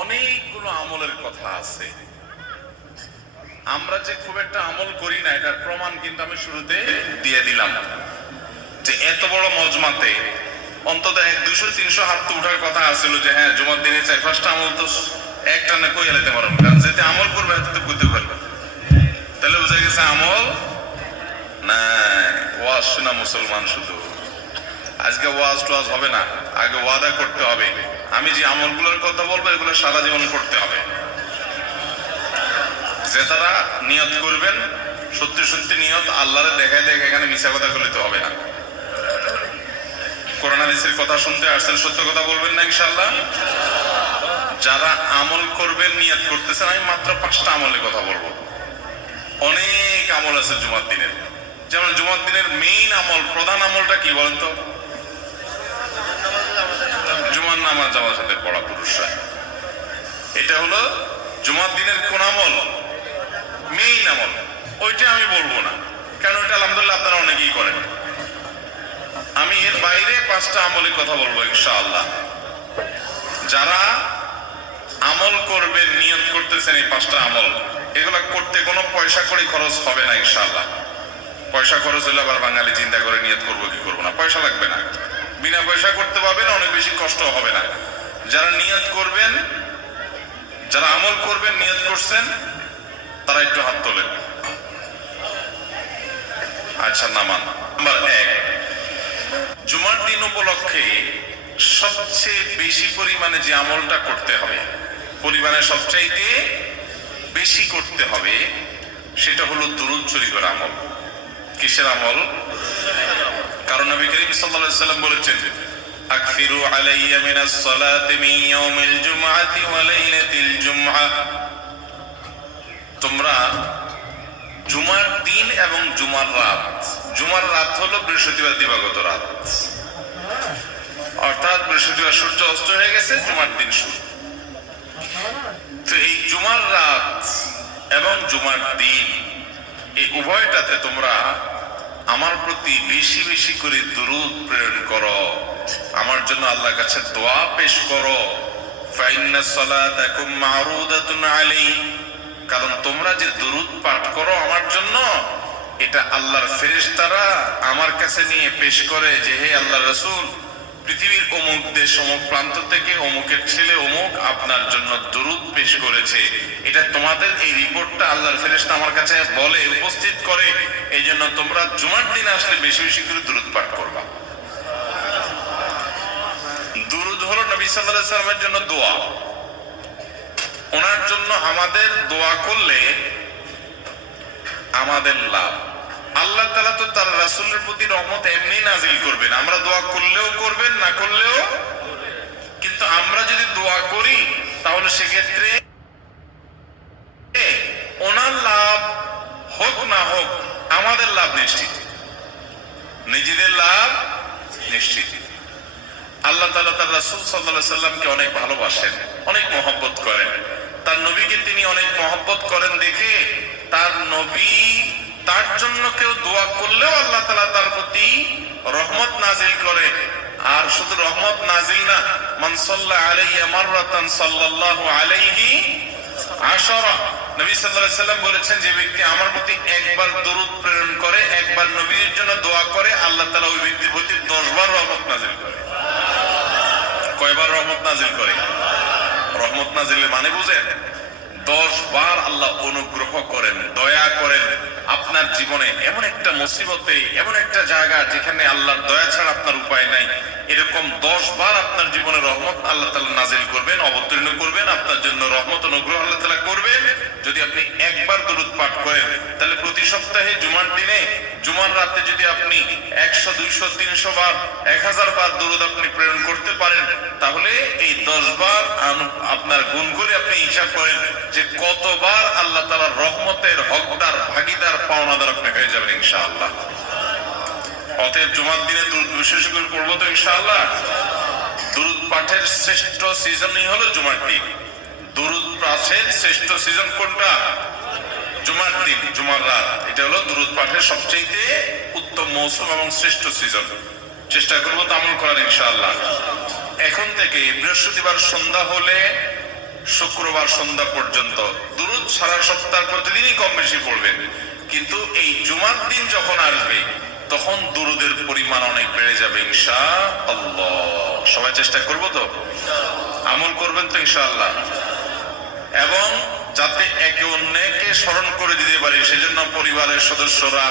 অনেকগুলো আমলের কথা আছে। আমরা যে খুব একটা আমল করি না এটার প্রমাণ কিন্তু আমি শুরুতে দিয়ে দিলাম, যে এত বড় মজমাতে অন্তত 100-200-300 হাত তো উঠার কথা আছিল, যে হ্যাঁ জুমার দিনে 4-5টা আমল তো একটা না কই এলাতে পারো, কারণ যেতে আমল করবে এত তো করতে পারবে। তাহলে বোঝা গেছে আমল না। ওয়াজ শোনা মুসলমান শুধু, আজকে ওয়াজ টোয়াজ হবে না, আগে ওয়াদা করতে হবে আমি যে আমলগুলোর কথা বলবো এগুলো সারা জীবন করতে হবে। যে তারা নিয়ত করবেন সত্যি সত্যি নিয়ত আল্লাহরে দেখায় দেখে, এখানে মিথ্যা কথা বলতে হবে না। কোরআন হাদিসের কথা শুনতে আসছেন, সত্য কথা বলবেন না ইনশাআল্লাহ। যারা আমল করবেন নিয়ত করতেছেন, আমি মাত্র 5টা আমলের কথা বলবো। অনেক আমল আছে জুমার দিনের, যেমন জুমার দিনের মেইন আমল, প্রধান আমলটা কি বলেন তো? জুমার নামাজ জামাতের সাথে পড়া পুরুষরা, এটা হলো জুমার দিনের কোন আমল? মেইন আমল। ওইটা আমি বলবো না, কারণ ওইটা আলহামদুলিল্লাহ আপনারা অনেকেই করেন। আমি এর বাইরে 5টা আমলের কথা বলবো ইনশাআল্লাহ। যারা আমল করবেন নিয়ত করতেছেন এই 5টা আমল, এগুলা করতে কোনো পয়সা কড়ি খরচ হবে না ইনশাআল্লাহ। পয়সা খরচ হলে আবার বাঙালি চিন্তা করে নিয়ত করবো কি করবো না, পয়সা লাগবে না, বিনা পয়সা করতে পারবেন, অনেক বেশি কষ্ট হবে না। যারা নিয়ত করবেন, যারা আমল করবেন নিয়ত করছেন, তারা একটু হাত তোলেন। আচ্ছা নামান। নাম্বার 1, জুমার দিন উপলক্ষে সবচেয়ে বেশি পরিমাণে যে আমলটা করতে হবে, পরিমাণে সবচাইতে বেশি করতে হবে, সেটা হলো দুরূদ শরীফের আমল। কিসের আমল? কারণ নবী করিম সাল্লাল্লাহু আলাইহি ওয়াসাল্লাম বলেছেন, আকসিরু আলাইয়া মিনাস সালাতি মিন ইয়াউমিল জুমআতি ওয়া লাইলাতিল জুমআহ। তোমরা জুমার দিন এবং জুমার রাত, জুমার রাত হলো বৃহস্পতিবার দিবাগত রাত, অর্থাৎ বৃহস্পতিবার সূর্য অস্ত হয়ে গেছে, জুমার দিন শুরু। তো এই জুমার রাত এবং জুমার দিন, এই উভয়টাতে তোমরা আমার প্রতি বেশি বেশি করে দুরূদ প্রেরণ করো, আমার জন্য আল্লাহর কাছে দোয়া পেশ করো। ফাইন্না সালাতাকুম মা'রুদাতুন আলাইহি, কারণ তোমরা যে দুরূদ পাঠ করো আমার জন্য, এটা আল্লাহর ফেরেশতারা আমার কাছে নিয়ে পেশ করে যে হে আল্লাহর রাসূল, পৃথিবীর অমুক দেশ অমুক প্রান্ত থেকে অমুকের ছেলে অমুক আপনার জন্য দুরূদ পেশ করেছে। এটা তোমাদের এই রিপোর্টটা আল্লাহর ফেরেশতা আমার কাছে বলে, উপস্থিত করে। এই জন্য তোমরা জুমার দিন আসলে বেশি বেশি করে দুরূদ পাঠ করবা। দুরূদ হলো নবী সাল্লাল্লাহু আলাইহি ওয়াসাল্লামের জন্য দোয়া। ওনার জন্য আমাদের দোয়া করলে আমাদের লাভ। আল্লাহ তাআলা তো তার রাসূলের প্রতি রহমত এমনি নাজিল করবেন, আমরা দোয়া করলেও করবেন, না করলেও। কিন্তু আমরা যদি দোয়া করি তাহলে সেক্ষেত্রে ওনার লাভ হোক না হোক আমাদের লাভ নিশ্চিত, নিজেদের লাভ নিশ্চিত। আল্লাহ তাআলা তার রাসূল সাল্লাল্লাহু আলাইহি সাল্লামকে অনেক ভালোবাসেন, অনেক মহব্বত করেন। তার নবীকে তিনি অনেক মহব্বত করেন দেখে তার নবী, তার জন্য কেউ দোয়া করলেও আল্লাহ তাআলা তার প্রতি রহমত নাজিল করে। আর শুধু রহমত নাজিল না, মান সাল্লা আলাইহি মাররাতান সাল্লাল্লাহু আলাইহি আশারা। নবী সাল্লাল্লাহু আলাইহি সাল্লাম বলেছেন, যে ব্যক্তি আমার প্রতি একবার দরুদ প্রেরণ করে, একবার নবীর জন্য দোয়া করে, আল্লাহ তাআলা ওই ব্যক্তির প্রতি 10 বার রহমত নাজিল করে। কয়বার রহমত নাজিল করে? রহমত নাজিলের মানে বুঝেন? 10 বার আল্লাহ অনুগ্রহ করেন, দয়া করেন। আপনার জীবনে এমন একটা মুসিবতে, এমন একটা জায়গা যেখানে আল্লাহর দয়া ছাড়া আপনার উপায় নাই, এরকম 10 বার আপনার জীবনে রহমত আল্লাহ তাআলা নাজিল করবেন, অবতীর্ণ করবেন, আপনার জন্য রহমত অনুগ্রহ আল্লাহ তাআলা করবেন। যদি আপনি একবার দরুদ পাঠ করেন, তাহলে প্রতি সপ্তাহে জুমার দিনে, জুমার রাতে যদি আপনি 100, 200, 300 বার, 1000 বার দরুদ আপনি প্রেরণ করতে পারেন, তাহলে এই 10 বার আপনার গুণ করে আপনি হিসাব করেন যে কতবার আল্লাহ তাআলার রহমতের হকদার, ভাগীদার, পাওনাদার আপনি হয়ে যাবেন ইনশাআল্লাহ। অতএব জুমার দিনে দরুদ বিশেষ করে পড়বো তো ইনশাআল্লাহ। দরুদ পাঠের শ্রেষ্ঠ সিজনই হলো জুমার দিন। দরুদ পাঠের শ্রেষ্ঠ সিজন কোনটা? জুমার দিন, জুমার রাত। এটা হলো দরুদ পাঠের সবচেয়ে উত্তম মৌসুম এবং শ্রেষ্ঠ সিজন। চেষ্টা করবো তো আমল করার ইনশাআল্লাহ। এখন থেকে বৃহস্পতিবার সন্ধ্যা হলে শুক্রবার সন্ধ্যা পর্যন্ত দুরুদ সারা সপ্তাহ প্রতিদিনই কম বেশি পড়বেন, কিন্তু এই জুমার দিন যখন আসবে তখন দুরুদের পরিমাণ অনেক বেড়ে যাবে ইনশাআল্লাহ। সবাই চেষ্টা করবো তো, আমল করবেন তো ইনশাআল্লাহ, এবং যাতে একে অন্যকে স্মরণ করে দিতে পারি সেজন্য পরিবারের সদস্যরা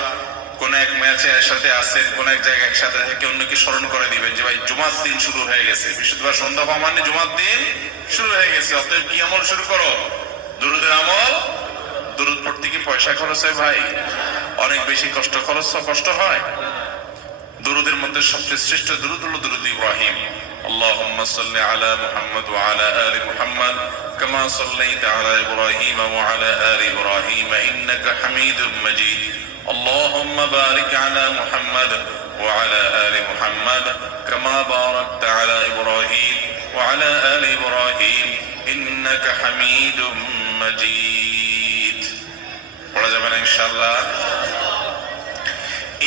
কোন এক ম্যাচে একসাথে আসেন, কোন এক জায়গায় একসাথে একে অন্যকে স্মরণ করে দিবেন যে ভাই জুমার দিন শুরু হয়ে গেছে, বৃহস্পতিবার সন্ধ্যা হওয়া মানে জুমার দিন শুরু হয়ে গেছে, অতএব কি আমল শুরু করো? দুরুদের আমল। দুরুদ পড়তে কি পয়সা খরচ হয় ভাই? অনেক বেশি কষ্ট হয়। দুরুদের মধ্যে সবচেয়ে শ্রেষ্ঠ দুরুদ হলো দুরুদ ইব্রাহিম। আল্লাহুম্মা সাল্লি আলা মুহাম্মাদ ওয়া আলা আলি মুহাম্মাদ কামা সাল্লাইতা আলা ইব্রাহিম ওয়া আলা আলি ইব্রাহিম ইন্নাকা হামিদুম মাজিদ। আল্লাহুম্মা বারিক আলা মুহাম্মাদ ওয়া আলা আলি মুহাম্মাদ কামা বারাকতা আলা ইব্রাহিম ওয়া আলা আলি ইব্রাহিম ইন্নাকা হামিদুম মাজিদ। পড়া যাবে না ইনশাআল্লাহ?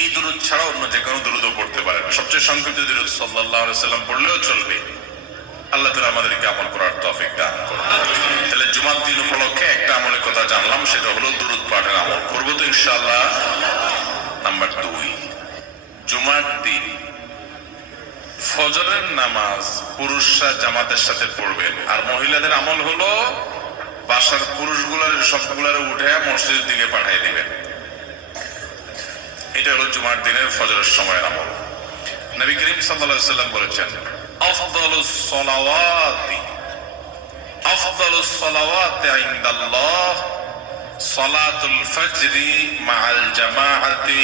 এই দুরুদ ছাড়া অন্য যে কোনো দুরুদও পড়তে পারেন, সবচেয়ে সংক্ষিপ্ত দুরুদ সাল্লাল্লাহু আলাইহি সাল্লাম পড়লেও চলবে। আল্লাহ তাআলা আমাদেরকে আমল করার তৌফিক দান করুন। তাহলে জুমার দিন উপলক্ষে একটা আমলের কথা জানলাম, সেটা হলো দুরুদ পাঠের আমল। করবো তো ইনশাআল্লাহ? নাম্বার 2, জুমার দিন ফজরের নামাজ পুরুষরা জামাতের সাথে পড়বেন, আর মহিলাদের আমল হলো বাসার পুরুষগুলার সবগুলার উঠে মসজিদের দিকে পাঠিয়ে দিবেন। এটা হলো জুমার দিনের ফজরের সময়ের আমল। নবী করিম সাল্লাল্লাহু আলাইহি ওয়াসাল্লাম বলেছেন, আফদালুস সালাওয়াতি ইনদাল্লাহ সালাতুল ফজরি মাআল জামাআতি